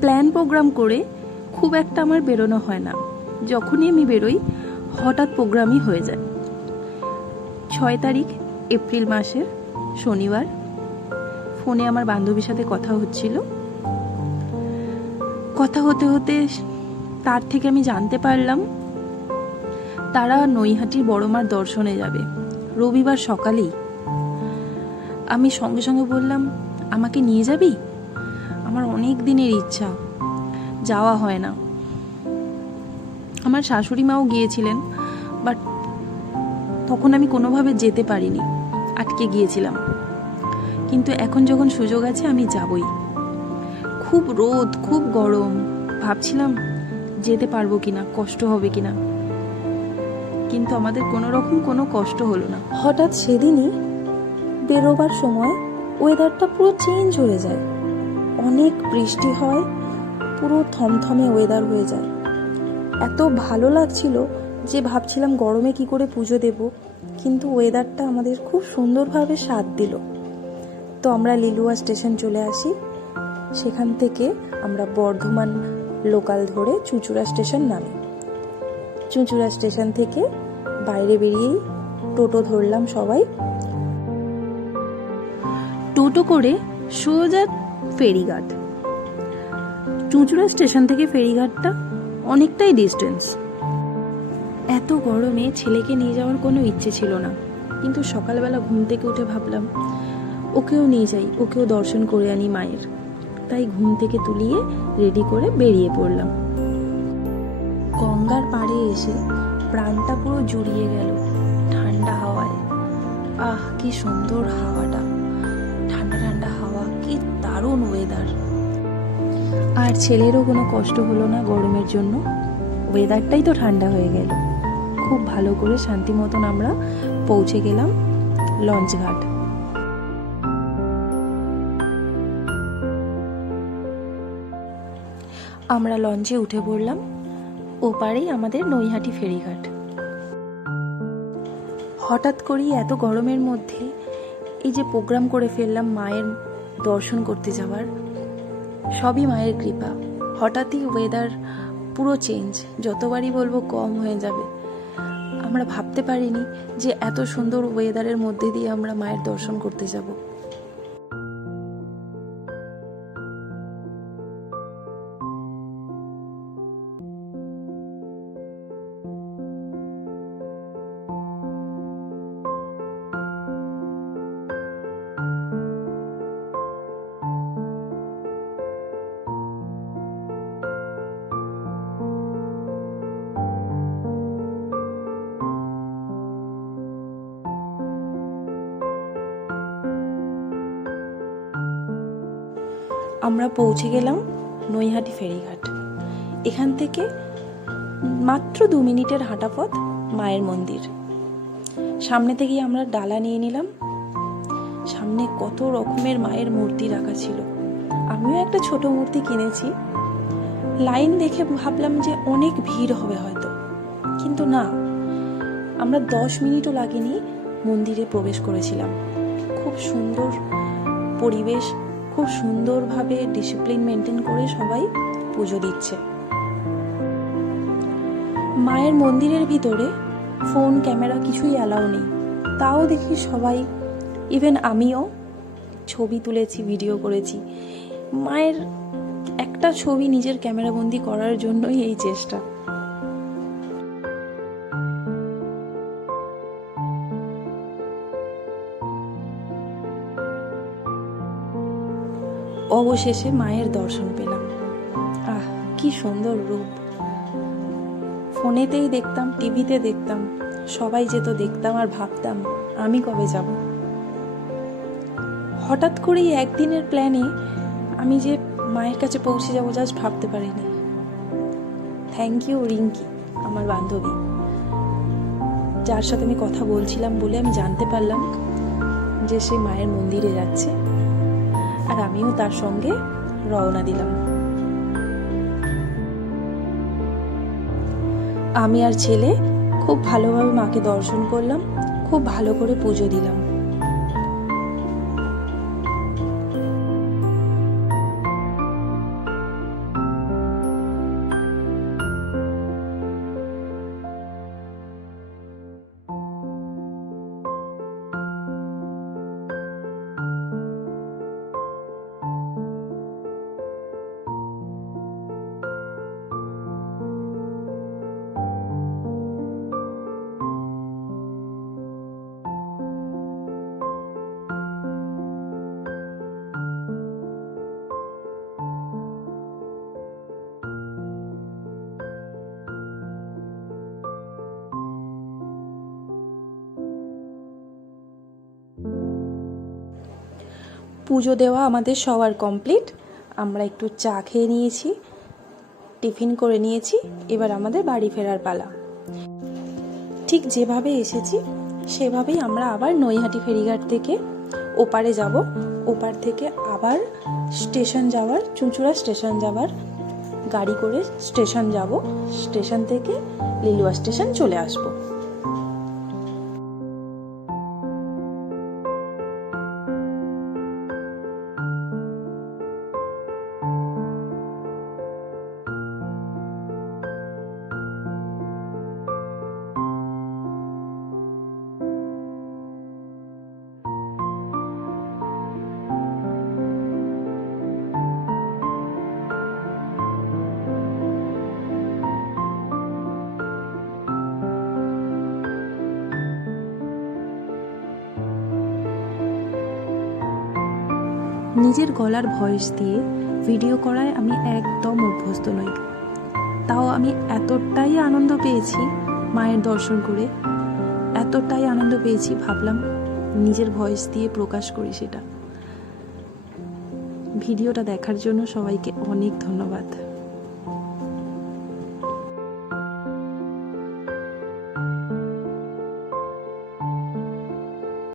Plan programme করে খুব একটা আমার বেরোনো হয় না। যখনই আমি বেরোই, হঠাৎ প্রোগ্রামই হয়ে যায়। ছয় তারিখ, এপ্রিল মাসের, শনিবার। ফোনে আমার বান্ধবীর সাথে কথা হচ্ছিল। কথা হতে হতে তার থেকে আমি জানতে পারলাম, তারা নৈহাটির বড়মার দর্শনে যাবে। রবিবার সকালেই। আমি সঙ্গে সঙ্গে বললাম, আমাকে নিয়ে যাবি? আমার অনেক দিনের ইচ্ছা। যাওয়া হয় না। আমার শাশুড়ি মাও গিয়েছিলেন, বাট তখন আমি কোনোভাবে যেতে পারিনি, আটকে গিয়েছিলাম। কিন্তু এখন যখন সুযোগ আছে, আমি যাবই। খুব রোদ, খুব গরম। ভাবছিলাম যেতে পারব কিনা, কষ্ট হবে কিনা। কিন্তু আমাদের কোনো রকম কোনো কষ্ট হলো না। হঠাৎ সেদিনই বেরোবার সময় ওয়েদারটা পুরো চেঞ্জ হয়ে যায়। অনেক বৃষ্টি হয়, পুরো থমথমে ওয়েদার হয়ে যায়। এত ভালো লাগছিল যে ভাবছিলাম গরমে কি করে পুজো দেব, কিন্তু ওয়েদারটা আমাদের খুব সুন্দরভাবে সাথ দিল। তো আমরা লিলুয়া স্টেশন চলে আসি। সেখান থেকে আমরা বর্ধমান লোকাল ধরে চুঁচুড়া স্টেশন নামি। চুঁচুড়া স্টেশন থেকে বাইরে বেরিয়েই টোটো ধরলাম সবাই। টোটো করে সোজা ফেরিঘাট। চুঁচুড়া স্টেশন থেকে ফেরিঘাটটা অনেকটাই ডিস্টেন্স এত গরমে ছেলেকে নিয়ে যাওয়ার কোনো ইচ্ছে ছিল না। কিন্তু সকালবেলা ঘুম থেকে উঠে ভাবলাম, ওকেও নিয়ে যাই, ওকেও দর্শন করে আনি মায়ের। তাই ঘুম থেকে তুলিয়ে রেডি করে বেরিয়ে পড়লাম। গঙ্গার পাড়ে এসে প্রাণটা পুরো জুড়িয়ে গেল ঠান্ডা হাওয়ায়। আহ, কি সুন্দর হাওয়াটা। দারুণ ওয়েদার আর ছেলেরও কোনো কষ্ট হলো না গরমের জন্য। ওয়েদারটাই তো ঠান্ডা হয়ে গেল। খুব ভালো করে শান্তি মতন আমরা পৌঁছে গেলাম লঞ্চ ঘাট। আমরা লঞ্চে উঠে পড়লাম ওপারেই আমাদের নৈহাটি ফেরিঘাট। হঠাৎ করেই এত গরমের মধ্যে এই যে প্রোগ্রাম করে ফেললাম মায়ের দর্শন করতে যাওয়ার। সবই মায়ের কৃপা। হঠাৎই ওয়েদার পুরো চেঞ্জ যতবারই বলব কম হয়ে যাবে। আমরা ভাবতে পারিনি যে এত সুন্দর ওয়েদারের মধ্যে দিয়ে আমরা মায়ের দর্শন করতে যাব। আমরা পৌঁছে গেলাম নৈহাটি ফেরিঘাট। এখান থেকে মাত্র দু মিনিটের হাঁটা পথ মায়ের মন্দির। সামনে থেকেই আমরা ডালা নিয়ে নিলাম। সামনে কত রকমের মায়ের মূর্তি রাখা ছিল। আমিও একটা ছোট মূর্তি কিনেছি। লাইন দেখে ভাবলাম যে অনেক ভিড় হবে হয়তো। কিন্তু না, আমরা দশ মিনিটও লাগেনি মন্দিরে প্রবেশ করেছিলাম। খুব সুন্দর পরিবেশ খুব সুন্দরভাবে ডিসিপ্লিন মেনটেন করে সবাই পুজো দিচ্ছে। মায়ের মন্দিরের ভিতরে ফোন ক্যামেরা কিছুই অ্যালাউ নেই। তাও দেখি সবাই ইভেন আমিও ছবি তুলেছি ভিডিও করেছি। মায়ের একটা ছবি নিজের ক্যামেরাবন্দি করার জন্যই এই চেষ্টা। অবশেষে মায়ের দর্শন পেলাম। আহ, কি সুন্দর রূপ। ফোনেতেই দেখতাম, টিভিতে দেখতাম, সবাই যেত দেখতাম আর ভাবতাম, আমি কবে যাব? হঠাৎ করেই একদিনের প্ল্যানে আমি যে মায়ের কাছে পৌঁছে যাব জাস্ট ভাবতে পারিনি। থ্যাংক ইউ রিঙ্কি, আমার বান্ধবী। যার সাথে আমি কথা বলছিলাম বলে আমি জানতে পারলাম যে সে মায়ের মন্দিরে যাচ্ছে। আর আমিও তার সঙ্গে রওনা দিলাম। আমি আর ছেলে খুব ভালোভাবে মাকে দর্শন করলাম, খুব ভালো করে পুজো দিলাম। পুজো দেওয়া আমাদের সবার কমপ্লিট আমরা একটু চা খেয়ে নিয়েছি, টিফিন করে নিয়েছি, এবার আমাদের বাড়ি ফেরার পালা। ঠিক যেভাবে এসেছি, সেভাবেই আমরা আবার নৈহাটি ফেরিঘাট থেকে ওপারে যাব। ওপার থেকে আবার স্টেশন যাওয়ার, চুঁচুড়া স্টেশন যাওয়ার গাড়ি করে স্টেশন যাব। স্টেশন থেকে লিলুয়া স্টেশন চলে আসব। নিজের গলার ভয়েস দিয়ে ভিডিও করায় আমি একদম অভ্যস্ত নই। তাও আমি এতটাই আনন্দ পেয়েছি মায়ের দর্শন করে, এতটাই আনন্দ পেয়েছি ভাবলাম নিজের ভয়েস দিয়ে প্রকাশ করি সেটা। ভিডিওটা দেখার জন্য সবাইকে অনেক ধন্যবাদ।